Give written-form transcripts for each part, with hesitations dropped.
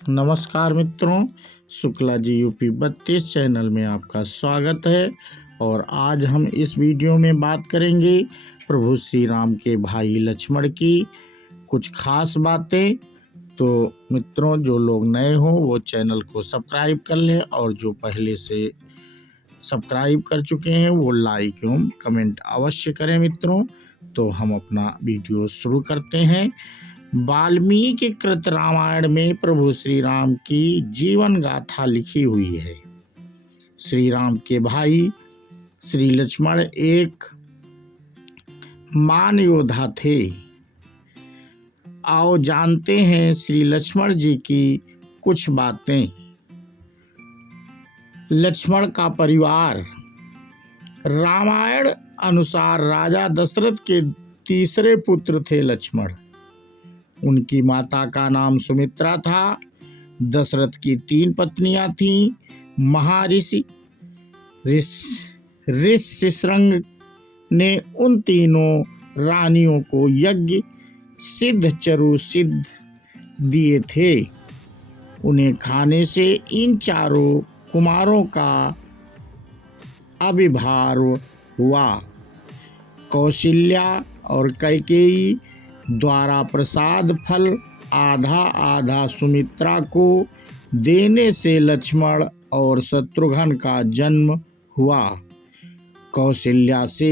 नमस्कार मित्रों, Shukla ji UP 32 channel में आपका स्वागत है। और आज हम इस वीडियो में बात करेंगे प्रभु श्री राम के भाई लक्ष्मण की कुछ खास बातें। तो मित्रों, जो लोग नए हों वो चैनल को सब्सक्राइब कर लें, और जो पहले से सब्सक्राइब कर चुके हैं वो लाइक एवं कमेंट अवश्य करें। मित्रों, तो हम अपना वीडियो शुरू करते हैं। वाल्मीकि कृत रामायण में प्रभु श्री राम की जीवन गाथा लिखी हुई है। श्री राम के भाई श्री लक्ष्मण एक महान योद्धा थे। आओ जानते हैं श्री लक्ष्मण जी की कुछ बातें। लक्ष्मण का परिवार। रामायण अनुसार राजा दशरथ के तीसरे पुत्र थे लक्ष्मण। उनकी माता का नाम सुमित्रा था। दशरथ की 3 पत्नियां थीं। महर्षि ऋष्यशृंग ने उन तीनों रानियों को यज्ञ सिद्ध चरु सिद्ध दिए थे। उन्हें खाने से इन चारों कुमारों का आविर्भाव हुआ। कौशल्या और कैकेयी द्वारा प्रसाद फल आधा आधा सुमित्रा को देने से लक्ष्मण और शत्रुघ्न का जन्म हुआ। कौशल्या से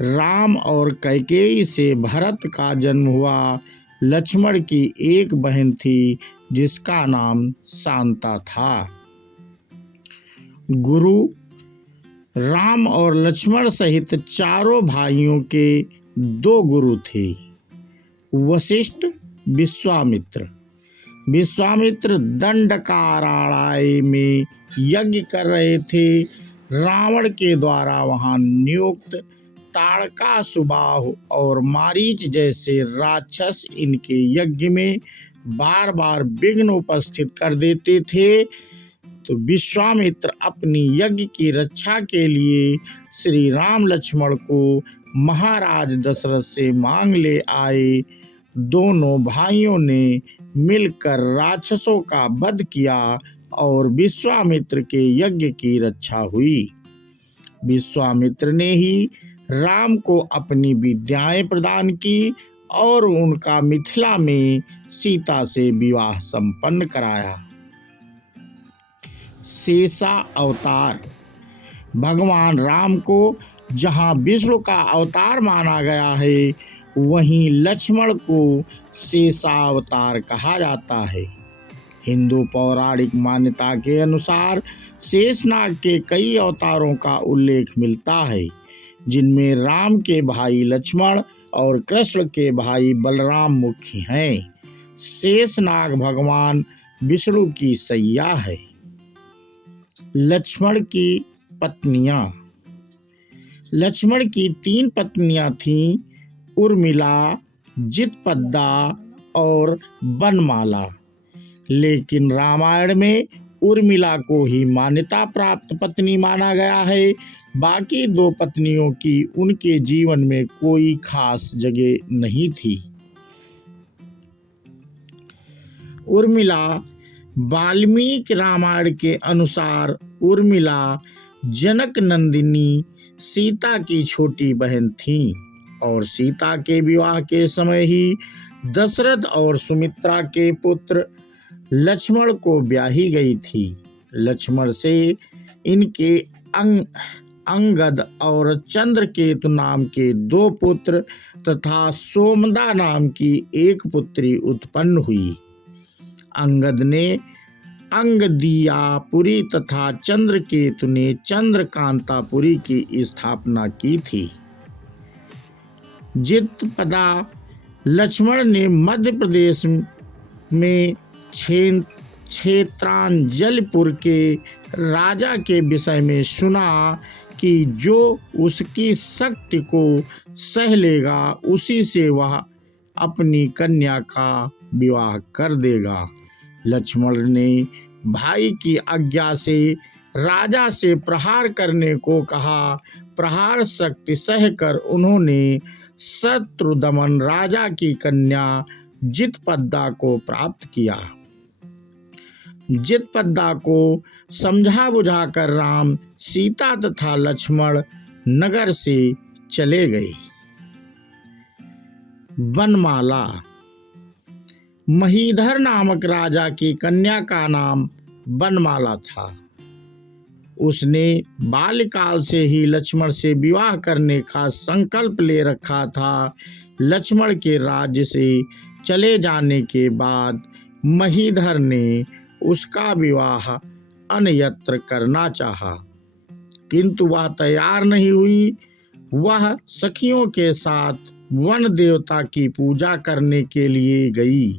राम और कैकेयी से भरत का जन्म हुआ। लक्ष्मण की एक बहन थी जिसका नाम शांता था। गुरु। राम और लक्ष्मण सहित चारों भाइयों के 2 गुरु थे, वशिष्ठ, विश्वामित्र। विश्वामित्र दंडकारण्य में यज्ञ कर रहे थे। रावण के द्वारा वहां नियुक्त ताड़कासुबाहु और मारीच जैसे राक्षस इनके यज्ञ में बार बार विघ्न उपस्थित कर देते थे। तो विश्वामित्र अपनी यज्ञ की रक्षा के लिए श्री राम लक्ष्मण को महाराज दशरथ से मांग ले आए। दोनों भाइयों ने मिलकर राक्षसों का वध किया और विश्वामित्र के यज्ञ की रक्षा हुई। विश्वामित्र ने ही राम को अपनी विद्याएं प्रदान की और उनका मिथिला में सीता से विवाह संपन्न कराया। शेषा अवतार। भगवान राम को जहाँ विष्णु का अवतार माना गया है, वहीं लक्ष्मण को शेषावतार कहा जाता है। हिंदू पौराणिक मान्यता के अनुसार शेषनाग के कई अवतारों का उल्लेख मिलता है, जिनमें राम के भाई लक्ष्मण और कृष्ण के भाई बलराम मुख्य हैं। शेषनाग भगवान विष्णु की सैया है। लक्ष्मण की पत्नियां। लक्ष्मण की 3 पत्नियां थीं, उर्मिला, जितपद्दा और वनमाला। लेकिन रामायण में उर्मिला को ही मान्यता प्राप्त पत्नी माना गया है। बाकी 2 पत्नियों की उनके जीवन में कोई खास जगह नहीं थी। उर्मिला। वाल्मीकि रामायण के अनुसार उर्मिला जनक नंदिनी सीता की छोटी बहन थी और सीता के विवाह के समय ही दशरथ और सुमित्रा के पुत्र लक्ष्मण को ब्याही गई थी। लक्ष्मण से इनके अंगद और चंद्रकेतु नाम के 2 पुत्र तथा सोमदा नाम की 1 पुत्री उत्पन्न हुई। अंगद ने अंगदियापुरी तथा चंद्रकेतु ने चंद्रकांतापुरी की स्थापना की थी। जितपदा। लक्ष्मण ने मध्य प्रदेश में क्षेत्रांजलपुर के राजा के विषय में सुना कि जो उसकी शक्ति को सह लेगा उसी से वह अपनी कन्या का विवाह कर देगा। लक्ष्मण ने भाई की आज्ञा से राजा से प्रहार करने को कहा। प्रहार शक्ति सहकर उन्होंने शत्रुदमन राजा की कन्या जितपद्दा को प्राप्त किया। जितपद्दा को समझा बुझाकर राम, सीता तथा लक्ष्मण नगर से चले गए। वनमाला। महीधर नामक राजा की कन्या का नाम वनमाला था। उसने बाल्यकाल से ही लक्ष्मण से विवाह करने का संकल्प ले रखा था। लक्ष्मण के राज्य से चले जाने के बाद महीधर ने उसका विवाह अन्यत्र करना चाहा, किंतु वह तैयार नहीं हुई। वह सखियों के साथ वन देवता की पूजा करने के लिए गई।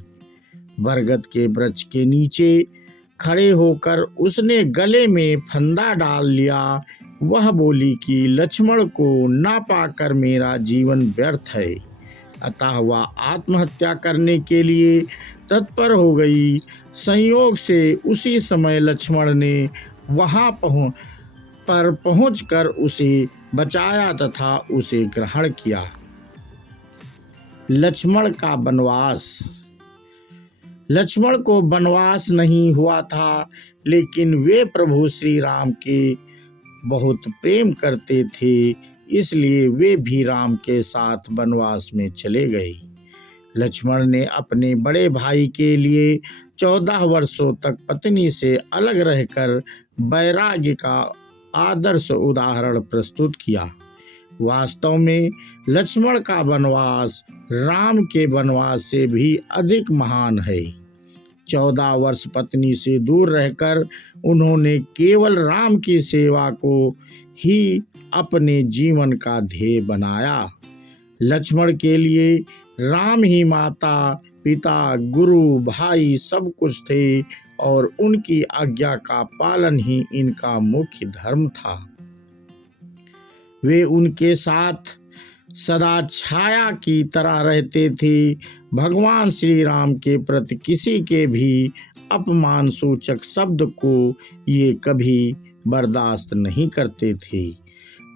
बरगद के वृक्ष के नीचे खड़े होकर उसने गले में फंदा डाल लिया। वह बोली कि लक्ष्मण को ना पाकर मेरा जीवन व्यर्थ है, अतः वह आत्महत्या करने के लिए तत्पर हो गई। संयोग से उसी समय लक्ष्मण ने वहां पहुंचकर उसे बचाया तथा उसे ग्रहण किया। लक्ष्मण का वनवास। लक्ष्मण को वनवास नहीं हुआ था, लेकिन वे प्रभु श्री राम के बहुत प्रेम करते थे, इसलिए वे भी राम के साथ वनवास में चले गए। लक्ष्मण ने अपने बड़े भाई के लिए 14 वर्षों तक पत्नी से अलग रहकर वैराग्य का आदर्श उदाहरण प्रस्तुत किया। वास्तव में लक्ष्मण का वनवास राम के वनवास से भी अधिक महान है। 14 वर्ष पत्नी से दूर रहकर उन्होंने केवल राम की सेवा को ही अपने जीवन का ध्येय बनाया। लक्ष्मण के लिए राम ही माता, पिता, गुरु, भाई सब कुछ थे और उनकी आज्ञा का पालन ही इनका मुख्य धर्म था। वे उनके साथ सदा छाया की तरह रहते थे। भगवान श्री राम के प्रति किसी के भी अपमान सूचक शब्द को ये कभी बर्दाश्त नहीं करते थे।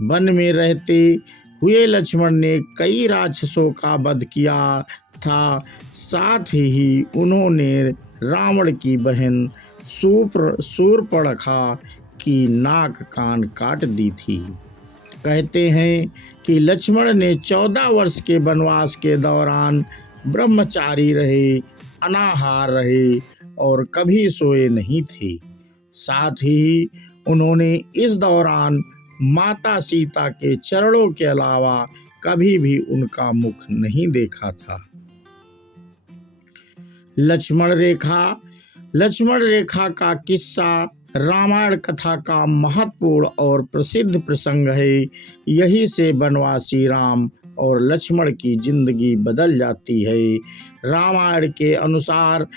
वन में रहते हुए लक्ष्मण ने कई राक्षसों का वध किया था। साथ ही उन्होंने रावण की बहन शूर्पणखा की नाक कान काट दी थी। कहते हैं कि लक्ष्मण ने 14 वर्ष के वनवास के दौरान ब्रह्मचारी रहे, अनाहार रहे और कभी सोए नहीं थे। साथ ही उन्होंने इस दौरान माता सीता के चरणों के अलावा कभी भी उनका मुख नहीं देखा था। लक्ष्मण रेखा। लक्ष्मण रेखा का किस्सा रामायण कथा का महत्वपूर्ण और प्रसिद्ध प्रसंग है। यही से वनवासी राम और लक्ष्मण की जिंदगी बदल जाती है। रामायण के अनुसार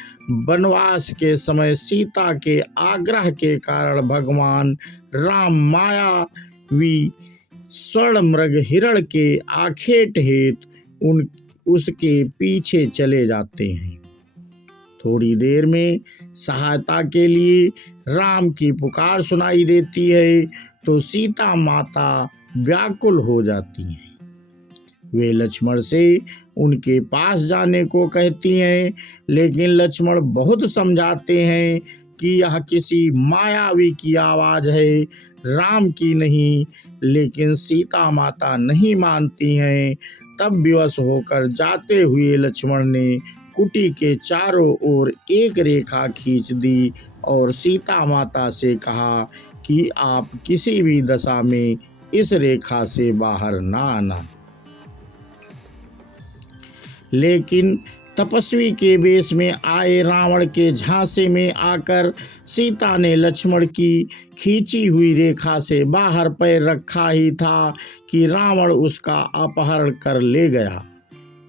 वनवास के समय सीता के आग्रह के कारण भगवान राम मायावी स्वर्ण मृग हिरण के आखेट हेतु उसके पीछे चले जाते हैं। थोड़ी देर में सहायता के लिए राम की पुकार सुनाई देती है तो सीता माता व्याकुल हो जाती हैं। वे लक्ष्मण से उनके पास जाने को कहती हैं, लेकिन लक्ष्मण बहुत समझाते हैं कि यह किसी मायावी की आवाज है, राम की नहीं। लेकिन सीता माता नहीं मानती हैं। तब विवश होकर जाते हुए लक्ष्मण ने कुटी के चारों ओर एक रेखा खींच दी और सीता माता से कहा कि आप किसी भी दशा में इस रेखा से बाहर ना आना। लेकिन तपस्वी के वेश में आए रावण के झांसे में आकर सीता ने लक्ष्मण की खींची हुई रेखा से बाहर पैर रखा ही था कि रावण उसका अपहरण कर ले गया।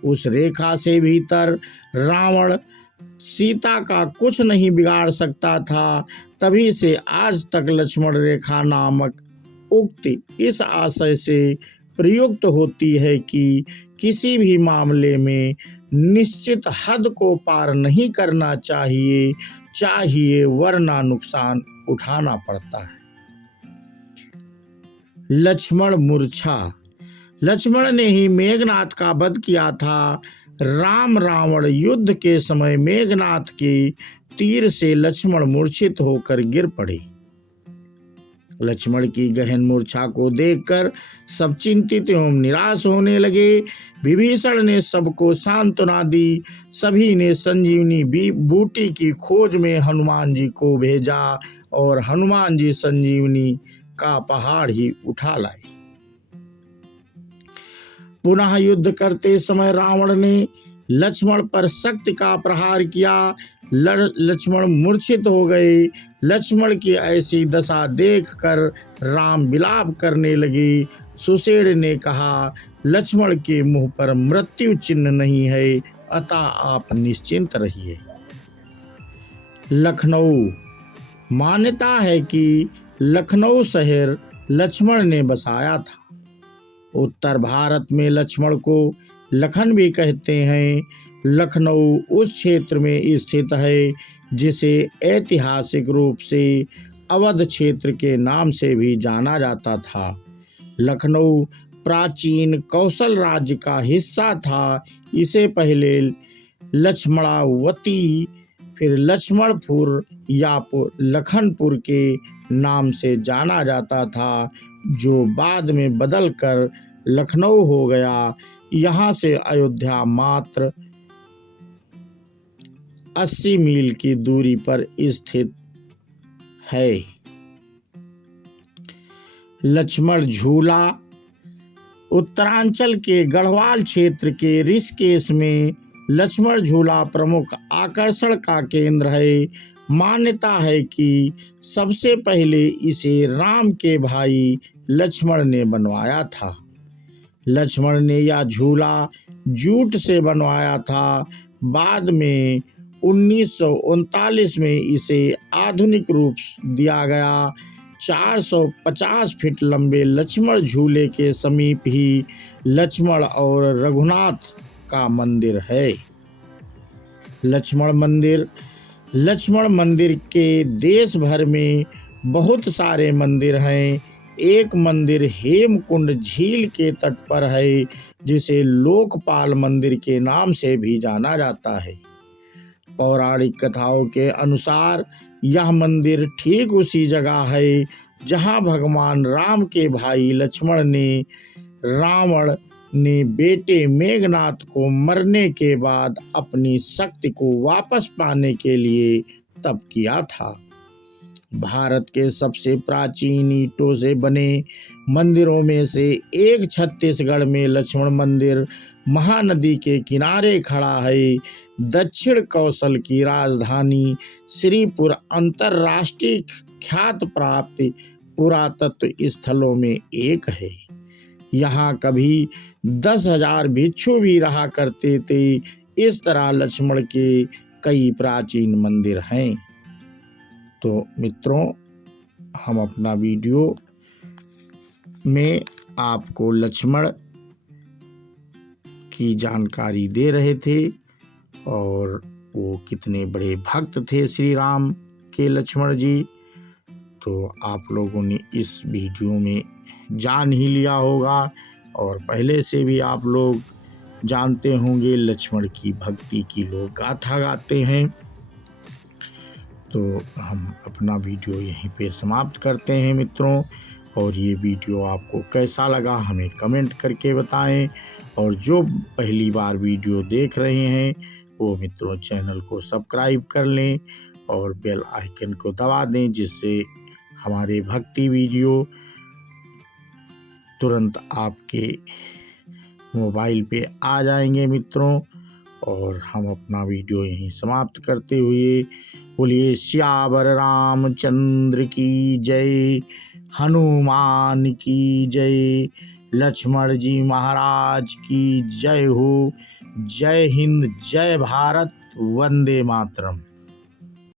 उस रेखा से भीतर रावण सीता का कुछ नहीं बिगाड़ सकता था। तभी से आज तक लक्ष्मण रेखा नामक उक्ति इस आशय से प्रयुक्त होती है कि किसी भी मामले में निश्चित हद को पार नहीं करना चाहिए वरना नुकसान उठाना पड़ता है। लक्ष्मण मूर्छा। लक्ष्मण ने ही मेघनाथ का वध किया था। राम रावण युद्ध के समय मेघनाथ के तीर से लक्ष्मण मूर्छित होकर गिर पड़े। लक्ष्मण की गहन मूर्छा को देखकर सब चिंतित एवं निराश होने लगे। विभीषण ने सबको सांत्वना दी। सभी ने संजीवनी बूटी की खोज में हनुमान जी को भेजा और हनुमान जी संजीवनी का पहाड़ ही उठा लाए। पुनः युद्ध करते समय रावण ने लक्ष्मण पर शक्ति का प्रहार किया। लक्ष्मण मूर्छित हो गए। लक्ष्मण की ऐसी दशा देखकर राम विलाप करने लगे। सुषेण ने कहा, लक्ष्मण के मुंह पर मृत्यु चिन्ह नहीं है, अतः आप निश्चिंत रहिए। लखनऊ। मान्यता है कि लखनऊ शहर लक्ष्मण ने बसाया था। उत्तर भारत में लक्ष्मण को लखन भी कहते हैं। लखनऊ उस क्षेत्र में स्थित है जिसे ऐतिहासिक रूप से अवध क्षेत्र के नाम से भी जाना जाता था। लखनऊ प्राचीन कौशल राज्य का हिस्सा था। इसे पहले लक्ष्मणावती, फिर लक्ष्मणपुर या लखनपुर के नाम से जाना जाता था, जो बाद में बदलकर लखनऊ हो गया। यहाँ से अयोध्या मात्र 80 मील की दूरी पर स्थित है। लक्ष्मण झूला। उत्तरांचल के गढ़वाल क्षेत्र के ऋषिकेश में लक्ष्मण झूला प्रमुख आकर्षण का केंद्र है। मान्यता है कि सबसे पहले इसे राम के भाई लक्ष्मण ने बनवाया था। लक्ष्मण ने यह झूला जूट से बनवाया था। बाद में 1939 में इसे आधुनिक रूप दिया गया। 450 फीट लंबे लक्ष्मण झूले के समीप ही लक्ष्मण और रघुनाथ का मंदिर है। लक्ष्मण मंदिर। लक्ष्मण मंदिर के देश भर में बहुत सारे मंदिर हैं। एक मंदिर हेमकुंड झील के तट पर है, जिसे लोकपाल मंदिर के नाम से भी जाना जाता है। पौराणिक कथाओं के अनुसार यह मंदिर ठीक उसी जगह है जहां भगवान राम के भाई लक्ष्मण ने रावण ने बेटे मेघनाथ को मरने के बाद अपनी शक्ति को वापस पाने के लिए तप किया था। भारत के सबसे प्राचीन ईंटों से बने मंदिरों में से एक छत्तीसगढ़ में लक्ष्मण मंदिर महानदी के किनारे खड़ा है। दक्षिण कौशल की राजधानी श्रीपुर अंतर्राष्ट्रीय ख्यात प्राप्त पुरातत्व स्थलों में एक है। यहाँ कभी 10,000 भिक्षु भी रहा करते थे। इस तरह लक्ष्मण के कई प्राचीन मंदिर हैं। तो मित्रों, हम अपना वीडियो में आपको लक्ष्मण की जानकारी दे रहे थे और वो कितने बड़े भक्त थे श्री राम के लक्ष्मण जी। तो आप लोगों ने इस वीडियो में जान ही लिया होगा और पहले से भी आप लोग जानते होंगे। लक्ष्मण की भक्ति की लोग गाथा गाते हैं। तो हम अपना वीडियो यहीं पे समाप्त करते हैं मित्रों। और ये वीडियो आपको कैसा लगा हमें कमेंट करके बताएं। और जो पहली बार वीडियो देख रहे हैं वो मित्रों चैनल को सब्सक्राइब कर लें और बेल आइकन को दबा दें, जिससे हमारे भक्ति वीडियो तुरंत आपके मोबाइल पे आ जाएंगे मित्रों। और हम अपना वीडियो यहीं समाप्त करते हुए बोलिए सियावर रामचंद्र की जय, हनुमान की जय, लक्ष्मण जी महाराज की जय हो। जय हिंद, जय भारत, वंदे मातरम।